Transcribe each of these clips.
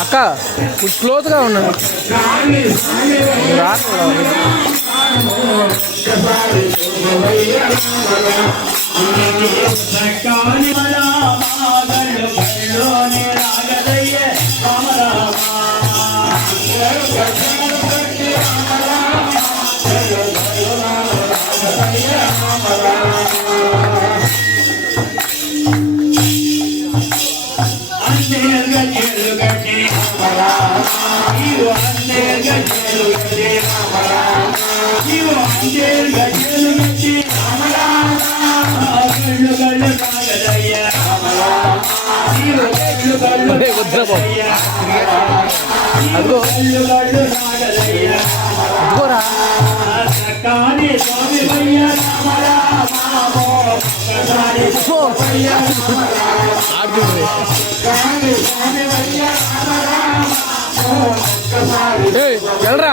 అక్క కొంచెం క్లోజ్గా ఉన్నాను రాకుండా అందేర్గ చెరుగటి ఇవు అందేర్గ చెరుగటి గళ్ళు గళ్ళు గళ్ళు గళ్ళు గళ్ళు సకాని స్వామి రామ రామ ఆడుతుంది వెళ్ళరా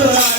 Oh,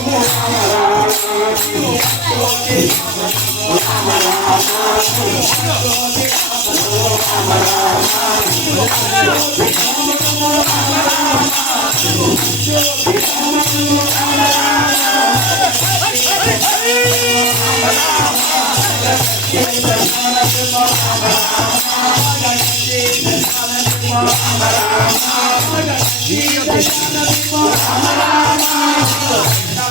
Rama Rama